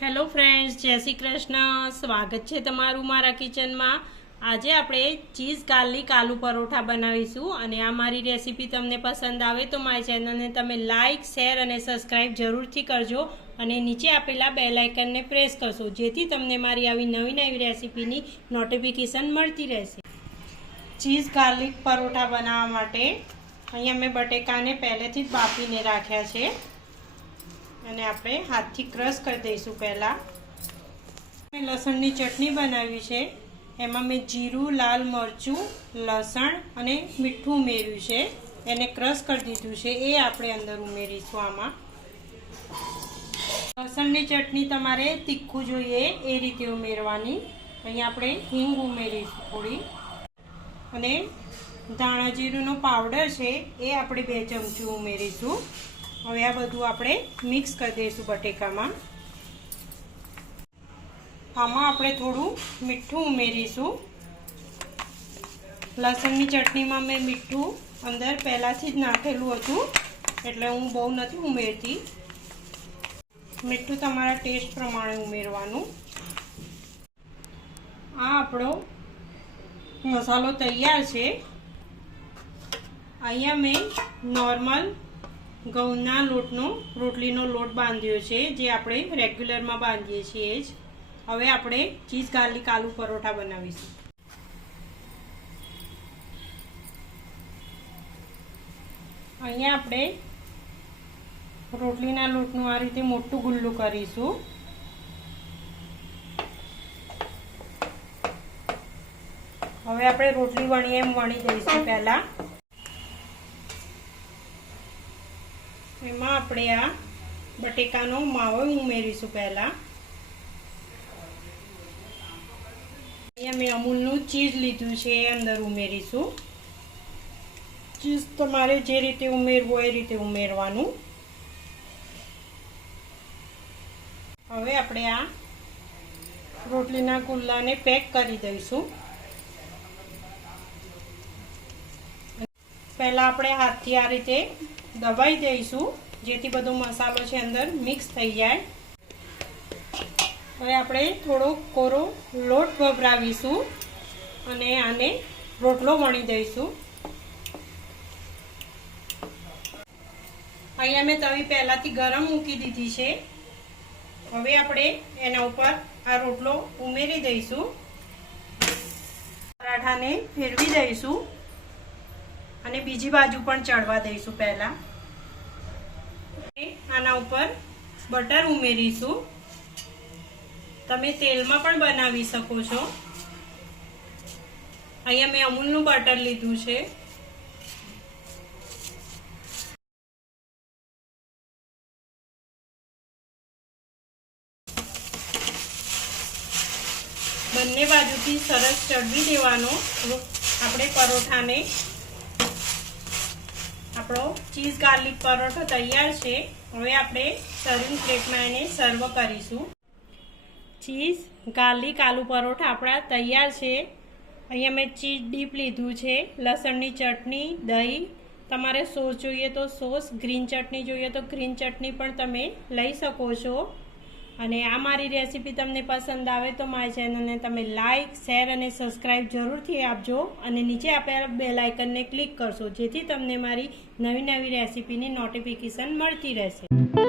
Hello friends, જય શ્રી કૃષ્ણ। સ્વાગત છે તમારું મારા કિચનમાં। આજે આપણે ચીઝ ગાર્લિક આલુ પરોઠા બનાવીશું અને આ મારી રેસીપી તમને પસંદ આવે તો મારી ચેનલને તમે લાઇક, શેર અને સબસ્ક્રાઈબ જરૂરથી કરજો અને નીચે આપેલા બેલ આઇકનને પ્રેસ કરશો જેથી તમને મારી આવી નવી નવી રેસીપીની નોટિફિકેશન મળતી રહેશે। ચીઝ ગાર્લિક પરોઠા બનાવવા માટે અહીંયા મેં બટેકાને પહેલેથી જ બાફીને રાખ્યા છે અને આપણે હાથથી ક્રશ કરી દઈશું। પહેલાં મેં લસણની ચટણી બનાવી છે, એમાં મેં જીરું, લાલ મરચું, લસણ અને મીઠું ઉમેર્યું છે, એને ક્રશ કરી દીધું છે, એ આપણે અંદર ઉમેરીશું। આમાં લસણની ચટણી તમારે તીખું જોઈએ એ રીતે ઉમેરવાની। અહીંયા આપણે હિંગ ઉમેરીશું થોડી અને ધાણા જીરુંનો પાવડર છે એ આપણે 2 ચમચી ઉમેરીશું। હવે આ બધું આપણે મિક્સ કરી દઈશું બટેકામાં। આમાં આપણે થોડું મીઠું ઉમેરીશું। લસણની ચટણીમાં મેં મીઠું અંદર પહેલાંથી જ નાખેલું હતું એટલે હું બહુ નથી ઉમેરતી। મીઠું તમારા ટેસ્ટ પ્રમાણે ઉમેરવાનું। આ આપણો મસાલો તૈયાર છે। અહીંયા મેં નોર્મલ ઘઉંના લોટનો રોટલીનો લોટ બાંધ્યો છે, જે આપણે રેગ્યુલરમાં બાંધીએ છીએ જ। હવે આપણે ચીઝ ગાર્લિક આલુ પરોઠા બનાવીશું। અહીંયા આપણે રોટલીના લોટનું આ રીતે મોટું ગુલ્લું કરીશું। હવે આપણે રોટલી વણીએ એમ વણી દઈશું। પહેલાં એમાં આપણે આ બટેકાનો માવો ઉમેરીશું। પહેલાં અહીંયા મેં અમૂલનું ચીઝ લીધું છે એ અંદર ઉમેરીશું। ચીઝ તમારે જે રીતે ઉમેરવું એ રીતે ઉમેરવાનું। હવે આપણે આ રોટલીના ગુલ્લાને પેક કરી દઈશું। પહેલાં આપણે હાથથી આ રીતે દબાઈ દઈશું જેથી બધો મસાલો છે અંદર મિક્સ થઈ જાય। હવે આપણે થોડો કોરો લોટ વપરાવીશું અને આને રોટલો વણી દઈશું। અહીંયા મેં તવી પહેલાંથી ગરમ મૂકી દીધી છે। હવે આપણે એના ઉપર આ રોટલો ઉમેરી દઈશું, પરાઠાને ફેરવી દઈશું અને બીજી બાજુ પણ ચડવા દઈશું। પહેલાં આના ઉપર બટર ઉમેરીશું। તમે તેલમાં પણ બનાવી શકો છો। અહીંયા મેં અમૂલનું બટર લીધું છે। બંને બાજુથી સરસ ચડવી દેવાનો। આપણે પરોઠાને આપણો ચીઝ ગાર્લિક પરોઠો તૈયાર છે। હવે આપણે સર્વિંગ પ્લેટમાં એને સર્વ કરીશું। ચીઝ ગાર્લિક આલુ પરોઠા આપણા તૈયાર છે। અહીંયા મેં ચીઝ ડીપ લીધું છે, લસણની ચટણી, દહીં, તમારે સોસ જોઈએ તો સોસ, ગ્રીન ચટણી જોઈએ તો ગ્રીન ચટણી પણ તમે લઈ શકો છો। અને આ મારી રેસીપી તમને પસંદ આવે તો મારી ચેનલને તમે લાઇક, શેર અને સબસ્ક્રાઈબ જરૂરથી આપજો અને નીચે આપેલા બેલ આઇકનને ક્લિક કરશો જેથી તમને મારી નવી નવી રેસીપીની નોટિફિકેશન મળતી રહેશે।